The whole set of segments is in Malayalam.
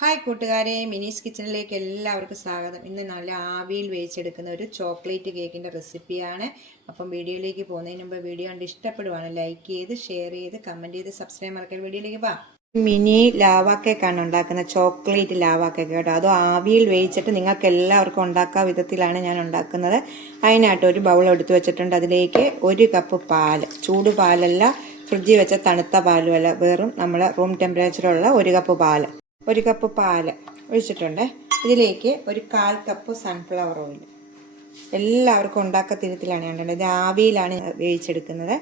ഹായ് കൂട്ടുകാരെ, മിനീസ് കിച്ചണിലേക്ക് എല്ലാവർക്കും സ്വാഗതം. ഇന്ന് നല്ല ആവിയിൽ വേവിച്ചെടുക്കുന്ന ഒരു ചോക്ലേറ്റ് കേക്കിൻ്റെ റെസിപ്പിയാണ്. അപ്പം വീഡിയോയിലേക്ക് പോകുന്നതിന് മുമ്പ് വീഡിയോ കണ്ട് ഇഷ്ടപ്പെടുവാണ് ലൈക്ക് ചെയ്ത് ഷെയർ ചെയ്ത് കമൻറ്റ് ചെയ്ത് സബ്സ്ക്രൈബ് മറക്കാൻ. വീഡിയോയിലേക്ക് പോകാം. മിനി ലാവ കേക്കാണ് ഉണ്ടാക്കുന്ന, ചോക്ലേറ്റ് ലാവ കേക്ക് കേട്ടോ. അതും ആവിയിൽ വേവിച്ചിട്ട് നിങ്ങൾക്ക് എല്ലാവർക്കും ഉണ്ടാക്കാൻ വിധത്തിലാണ് ഞാൻ ഉണ്ടാക്കുന്നത്. അതിനായിട്ട് ഒരു ബൗൾ എടുത്ത് വെച്ചിട്ടുണ്ട്. അതിലേക്ക് 1 കപ്പ് പാല്, ചൂട് പാലല്ല, ഫ്രിഡ്ജിൽ വെച്ച തണുത്ത പാലുമല്ല, വെറും നമ്മൾ റൂം ടെമ്പറേച്ചറുള്ള 1 കപ്പ് പാല്, 1 കപ്പ് പാല് ഒഴിച്ചിട്ടുണ്ട്. ഇതിലേക്ക് 1/4 കപ്പ് സൺഫ്ലവർ ഓയിൽ. എല്ലാവർക്കും ഉണ്ടാക്കത്തിരത്തിലാണ് ഞാൻ ഇത് ആവിയിലാണ് വേവിച്ചെടുക്കുന്നത്.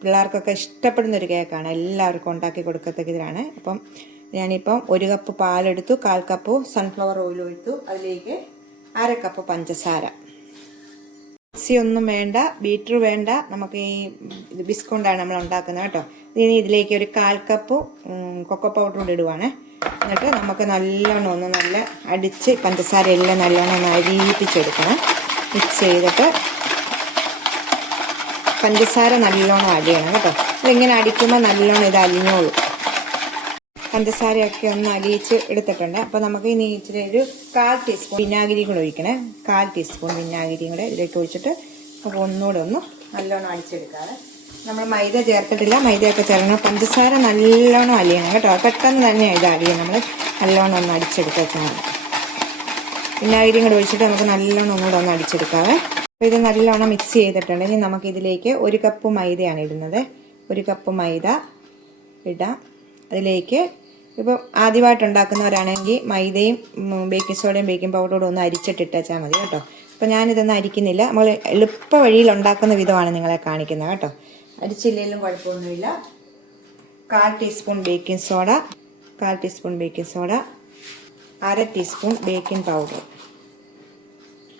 പിള്ളേർക്കൊക്കെ ഇഷ്ടപ്പെടുന്ന ഒരു കേക്കാണ്, എല്ലാവർക്കും ഉണ്ടാക്കി കൊടുക്കത്തക്കതിലാണ്. അപ്പം ഞാനിപ്പം 1 കപ്പ് പാലെടുത്തു, 1/4 കപ്പ് സൺഫ്ലവർ ഓയിൽ ഒഴിച്ചു. അതിലേക്ക് 1/2 കപ്പ് പഞ്ചസാര. മിക്സി ഒന്നും വേണ്ട, ബീറ്റർ വേണ്ട, നമുക്ക് ഈ ബിസ്കൊണ്ടാണ് നമ്മൾ ഉണ്ടാക്കുന്നത് കേട്ടോ. ഇനി ഇതിലേക്ക് 1/4 കപ്പ് കൊക്കോ പൗഡർ കൂടി ഇടുവാണ്. എന്നിട്ട് നമുക്ക് നല്ലോണം ഒന്ന് അടിച്ച് പഞ്ചസാര എല്ലാം നല്ലോണം ഒന്ന് അരിയിപ്പിച്ചെടുക്കണം. മിക്സ് ചെയ്തിട്ട് പഞ്ചസാര നല്ലോണം അടിയണം കേട്ടോ. ഇതിങ്ങനെ അടിക്കുമ്പോൾ നല്ലോണം ഇത് അലിഞ്ഞോളൂ. പഞ്ചസാരയൊക്കെ ഒന്ന് അലിയിച്ച് എടുത്തിട്ടുണ്ട്. അപ്പോൾ നമുക്ക് ഇനി ഇച്ചിരി ഒരു 1/4 ടീസ്പൂൺ വിനാഗിരി കൂടെ ഒഴിക്കണേ. 1/4 ടീസ്പൂൺ വിനാഗിരിയും കൂടെ ഇതിലേക്ക് ഒഴിച്ചിട്ട് നമുക്ക് ഒന്നുകൂടെ ഒന്ന് നല്ലോണം അടിച്ചെടുക്കാതെ. നമ്മൾ മൈദ ചേർത്തിട്ടില്ല, മൈദയൊക്കെ ചേർക്കണം. പഞ്ചസാര നല്ലോണം അലിയണം കേട്ടോ. പെട്ടെന്ന് തന്നെ ഇത് അലിയണം. നമ്മൾ നല്ലോണം ഒന്ന് അടിച്ചെടുത്ത് വെച്ചാൽ മതി. വിനാഗിരിയും കൂടെ ഒഴിച്ചിട്ട് നമുക്ക് നല്ലോണം ഒന്നുകൂടെ ഒന്ന് അടിച്ചെടുക്കാവേ. അപ്പോൾ ഇത് നല്ലോണം മിക്സ് ചെയ്തിട്ടുണ്ടെങ്കിൽ നമുക്ക് ഇതിലേക്ക് 1 കപ്പ് മൈദയാണ് ഇടുന്നത്. 1 കപ്പ് മൈദ ഇടാം. അതിലേക്ക് ഇപ്പം ആദ്യമായിട്ട് ഉണ്ടാക്കുന്നവരാണെങ്കിൽ മൈദയും ബേക്കിംഗ് സോഡയും ബേക്കിംഗ് പൗഡറും ഒന്ന് അരിച്ചിട്ടിട്ടാൽ മതി കേട്ടോ. അപ്പോൾ ഞാനിതൊന്നും അരിക്കുന്നില്ല. നമ്മൾ എളുപ്പ വഴിയിൽ ഉണ്ടാക്കുന്ന വിധമാണ് നിങ്ങളെ കാണിക്കുന്നത് കേട്ടോ. അരിച്ചില്ലെങ്കിലും കുഴപ്പമൊന്നുമില്ല. 1/4 teaspoon baking soda, 1/4 teaspoon baking soda, 1/2 teaspoon baking powder.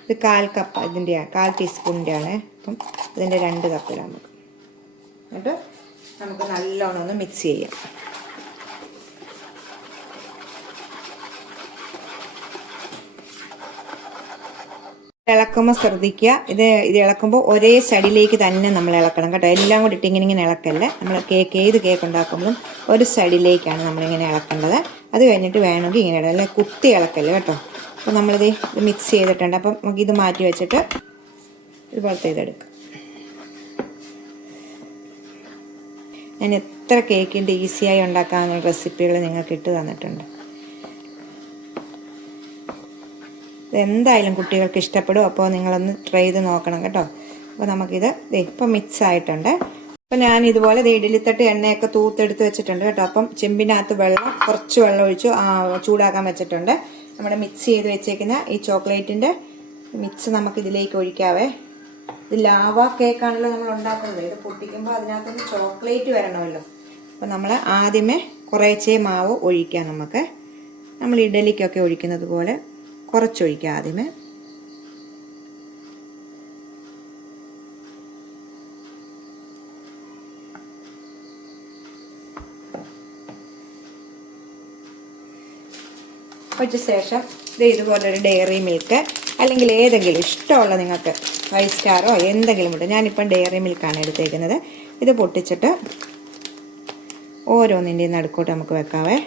ഇത് 1/4 കപ്പ്, ഇതിൻ്റെയാണ് 1/4 ടീസ്പൂണിൻ്റെ ആണ്. അപ്പം അതിൻ്റെ 2 കപ്പിലാണ് നമുക്ക്. എന്നിട്ട് നമുക്ക് നല്ലോണം ഒന്ന് മിക്സ് ചെയ്യാം. ഇളക്കുമ്പോൾ ശ്രദ്ധിക്കുക, ഇത് ഇളക്കുമ്പോൾ ഒരേ സൈഡിലേക്ക് തന്നെ നമ്മൾ ഇളക്കണം കേട്ടോ. എല്ലാം കൂടി ഇട്ട് ഇങ്ങനെ ഇളക്കല്ലേ. നമ്മൾ ഏത് കേക്ക് ഉണ്ടാക്കുമ്പോഴും ഒരു സൈഡിലേക്കാണ് നമ്മളിങ്ങനെ ഇളക്കേണ്ടത്. അത് കഴിഞ്ഞിട്ട് വേണമെങ്കിൽ ഇങ്ങനെ ഇടാം, അല്ലെ കുത്തി ഇളക്കല്ലേ കേട്ടോ. അപ്പോൾ നമ്മളിത് മിക്സ് ചെയ്തിട്ടുണ്ട്. അപ്പം നമുക്ക് ഇത് മാറ്റി വെച്ചിട്ട് ഇതുപോലത്തെ ഇതെടുക്കാം. ഞാൻ എത്ര കേക്കിൻ്റെ ഈസിയായി ഉണ്ടാക്കാവുന്ന റെസിപ്പികൾ നിങ്ങൾക്ക് ഇട്ട് തന്നിട്ടുണ്ട്. എന്തായാലും കുട്ടികൾക്ക് ഇഷ്ടപ്പെടും. അപ്പോൾ നിങ്ങളൊന്ന് ട്രൈ ചെയ്ത് നോക്കണം കേട്ടോ. അപ്പോൾ നമുക്കിത് ഇപ്പം മിക്സ് ആയിട്ടുണ്ട്. അപ്പം ഞാൻ ഇതുപോലെ ഇഡലിത്തട്ട് എണ്ണയൊക്കെ തൂത്തെടുത്ത് വെച്ചിട്ടുണ്ട് കേട്ടോ. അപ്പം ചെമ്പിനകത്ത് കുറച്ച് വെള്ളം ഒഴിച്ചു ചൂടാക്കാൻ വെച്ചിട്ടുണ്ട്. നമ്മുടെ മിക്സ് ചെയ്ത് വെച്ചേക്കുന്ന ഈ ചോക്ലേറ്റിൻ്റെ മിക്സ് നമുക്ക് ഇതിലേക്ക് ഒഴിക്കാവേ. ഇത് ലാവ കേക്കാണല്ലോ നമ്മൾ ഉണ്ടാക്കുന്നത്. ഇത് പൊട്ടിക്കുമ്പോൾ അതിനകത്തുനിന്ന് ചോക്ലേറ്റ് വരണമല്ലോ. അപ്പോൾ നമ്മൾ ആദ്യമേ കുറേച്ചേ മാവ് ഒഴിക്കാം. നമുക്ക് നമ്മൾ ഇഡലിക്കൊക്കെ ഒഴിക്കുന്നത് പോലെ കുറച്ചൊഴിക്കുക ആദ്യമേ. ഒഴിച്ച ശേഷം ഇതുപോലൊരു ഡയറി മിൽക്ക് അല്ലെങ്കിൽ ഏതെങ്കിലും ഇഷ്ടമുള്ള നിങ്ങൾക്ക് 5 സ്റ്റാറോ എന്തെങ്കിലും ഉണ്ട്. ഞാനിപ്പം ഡയറി മിൽക്കാണ് എടുത്തേക്കുന്നത്. ഇത് പൊട്ടിച്ചിട്ട് ഓരോന്നിൻ്റെയും നടുക്കോട്ട് നമുക്ക് വെക്കാവേ.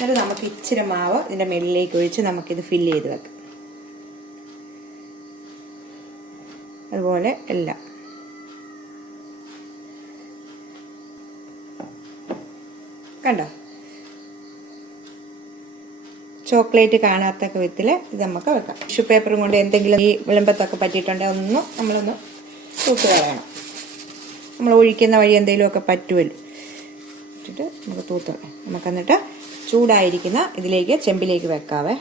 എന്നിട്ട് നമുക്ക് ഇച്ചിരി മാവ് ഇതിൻ്റെ മേളിലേക്ക് ഒഴിച്ച് നമുക്കിത് ഫില്ല് ചെയ്ത് വെക്കാം. അതുപോലെ എല്ലാം കണ്ടോ. ചോക്ലേറ്റ് കാണാത്ത വിധത്തിൽ ഇത് നമുക്ക് വെക്കാം. ടിഷ്യൂ പേപ്പറും കൊണ്ട് എന്തെങ്കിലും ഈ വിളമ്പത്തൊക്കെ പറ്റിയിട്ടുണ്ടെങ്കിൽ നമ്മളൊന്ന് തൂത്ത് കളയണം. നമ്മൾ ഒഴിക്കുന്ന വഴി എന്തെങ്കിലുമൊക്കെ പറ്റുമല്ലോ. ഇട്ടിട്ട് നമുക്ക് തൂത്ത് നമുക്ക് എന്നിട്ട് ചൂടായിരിക്കുന്ന ഇതിലേക്ക് ചെമ്പിലേക്ക് വെക്കാവേ.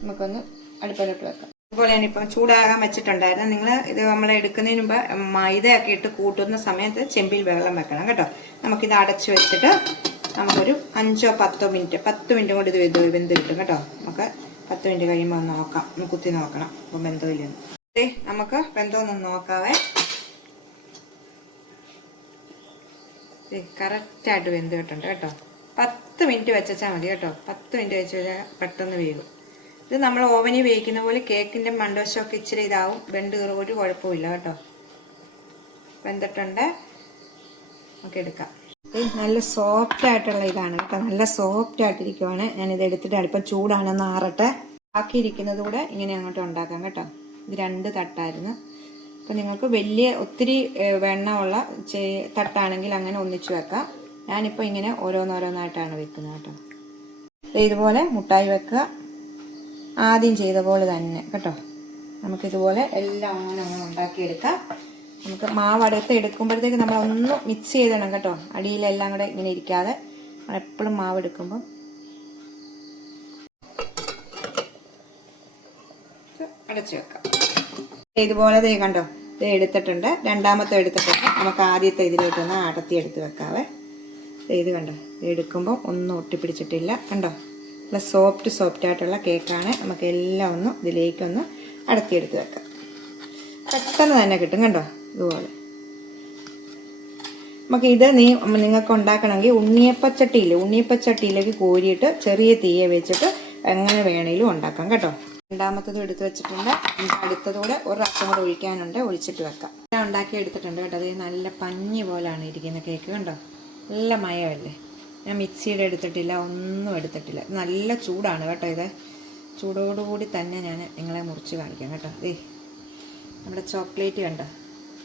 നമുക്കൊന്ന് അടുപ്പിലോട്ട് വെക്കാം. അതുപോലെ ഞാനിപ്പം ചൂടാകാൻ വെച്ചിട്ടുണ്ടായിരുന്നു. നിങ്ങൾ ഇത് നമ്മൾ എടുക്കുന്നതിന് മുമ്പ് മൈദയൊക്കെ ഇട്ട് കൂട്ടുന്ന സമയത്ത് ചെമ്പിൽ വെള്ളം വെക്കണം കേട്ടോ. നമുക്കിത് അടച്ചു വെച്ചിട്ട് നമുക്കൊരു 5-10 മിനിറ്റ് 10 മിനിറ്റ് കൊണ്ട് ഇത് വെന്ത് കിട്ടും കേട്ടോ. നമുക്ക് 10 മിനിറ്റ് കഴിയുമ്പോൾ ഒന്ന് നോക്കാം, ഒന്ന് കുത്തി നോക്കണം അപ്പം വെന്തോയില്ലെന്ന്. നമുക്ക് വെന്തോന്നൊന്ന് നോക്കാവേ. കറക്റ്റായിട്ട് വെന്ത് കിട്ടുന്നുണ്ട് കേട്ടോ. 10 മിനിറ്റ് വെച്ചാൽ മതി കേട്ടോ. 10 മിനിറ്റ് വെച്ച് കഴിഞ്ഞാൽ പെട്ടെന്ന് വേകും. ഇത് നമ്മൾ ഓവനിൽ വേവിക്കുന്ന പോലെ കേക്കിൻ്റെ മണ്ടവശമൊക്കെ ഇച്ചിരി ഇതാവും, വെന്ത് ഒരു കുഴപ്പമില്ല കേട്ടോ. വെന്തിട്ടുണ്ട്. നമുക്ക് എടുക്കാം. ഇത് നല്ല സോഫ്റ്റ് ആയിട്ടുള്ള ഇതാണ് കേട്ടോ, നല്ല സോഫ്റ്റ് ആയിട്ടിരിക്കുവാണ്. ഞാനിത് എടുത്തിട്ട് അടുപ്പം ചൂടാണെന്ന് ആറട്ടെ. ബാക്കിയിരിക്കുന്നത് കൂടെ ഇങ്ങനെ അങ്ങോട്ട് ഉണ്ടാക്കാം കേട്ടോ. ഇത് 2 തട്ടായിരുന്നു. അപ്പം നിങ്ങൾക്ക് വലിയ ഒത്തിരി വെണ്ണമുള്ള തട്ടാണെങ്കിൽ അങ്ങനെ ഒന്നിച്ച് വെക്കാം. ഞാനിപ്പോൾ ഇങ്ങനെ ഓരോന്നോരോന്നായിട്ടാണ് വെക്കുന്നത് കേട്ടോ. ഇതുപോലെ മുട്ടായി വെക്കുക, ആദ്യം ചെയ്ത പോലെ തന്നെ കേട്ടോ. നമുക്കിതുപോലെ എല്ലാം അങ്ങനെ ഉണ്ടാക്കിയെടുക്കാം. നമുക്ക് മാവ് അടുത്ത് എടുക്കുമ്പോഴത്തേക്ക് നമ്മൾ ഒന്ന് മിക്സ് ചെയ്തിടണം കേട്ടോ, അടിയിലെല്ലാം കൂടെ ഇങ്ങനെ ഇരിക്കാതെ. എപ്പോഴും മാവ് എടുക്കുമ്പം അടച്ചു വെക്കാം. ഇതുപോലെ ദേ കണ്ടോ, ഇത് എടുത്തിട്ടുണ്ട്, രണ്ടാമത്തെ എടുത്തിട്ടുണ്ട്. നമുക്ക് ആദ്യത്തെ ഇതിലോട്ടൊന്ന് അടത്തി എടുത്ത് വെക്കാവേ. ഇത് കണ്ടോ, ഇത് എടുക്കുമ്പോൾ ഒന്നും ഒട്ടിപ്പിടിച്ചിട്ടില്ല കണ്ടോ. നല്ല സോഫ്റ്റ് ആയിട്ടുള്ള കേക്കാണ്. നമുക്ക് എല്ലാം ഒന്ന് ഇതിലേക്കൊന്ന് അടത്തിയെടുത്ത് വെക്കാം. പെട്ടെന്ന് തന്നെ കിട്ടും കണ്ടോ. ഇതുപോലെ നമുക്ക് ഇത് നിങ്ങൾക്ക് ഉണ്ടാക്കണമെങ്കിൽ ഉണ്ണിയപ്പച്ചട്ടിയിലേക്ക് കോരിയിട്ട് ചെറിയ തീയെ വെച്ചിട്ട് എങ്ങനെ വേണേലും ഉണ്ടാക്കാം കേട്ടോ. രണ്ടാമത്തതും എടുത്ത് വെച്ചിട്ടുണ്ട്. അടുത്തതൂടെ ഒരു പ്രാവശ്യം കൂടെ ഒഴിക്കാനുണ്ട്, ഒഴിച്ചിട്ട് വെക്കാം. ഞാൻ ഉണ്ടാക്കി എടുത്തിട്ടുണ്ട് കേട്ടോ. അത് നല്ല പഞ്ഞി പോലാണ് ഇരിക്കുന്ന കേക്ക് കണ്ടോ, നല്ല മയമല്ലേ. ഞാൻ മിക്സിയുടെ എടുത്തിട്ടില്ല, ഒന്നും എടുത്തിട്ടില്ല. നല്ല ചൂടാണ് കേട്ടോ. ഇത് ചൂടോടുകൂടി തന്നെ ഞാൻ നിങ്ങളെ മുറിച്ച് കാണിക്കാം കേട്ടോ. നമ്മുടെ ചോക്ലേറ്റ് കണ്ടോ,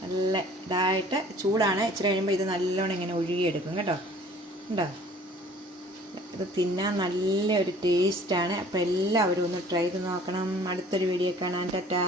നല്ല ഇതായിട്ട് ചൂടാണ്. ഇച്ചിരി കഴിയുമ്പോൾ ഇത് നല്ലോണം ഇങ്ങനെ ഒഴുകിയെടുക്കും കേട്ടോ. ഉണ്ടോ, ഇത് തിന്നാൻ നല്ലൊരു ടേസ്റ്റാണ്. അപ്പോൾ എല്ലാവരും ഒന്ന് ട്രൈ ചെയ്ത് നോക്കണം. അടുത്തൊരു വീഡിയോ കാണാൻ. ടാറ്റാ.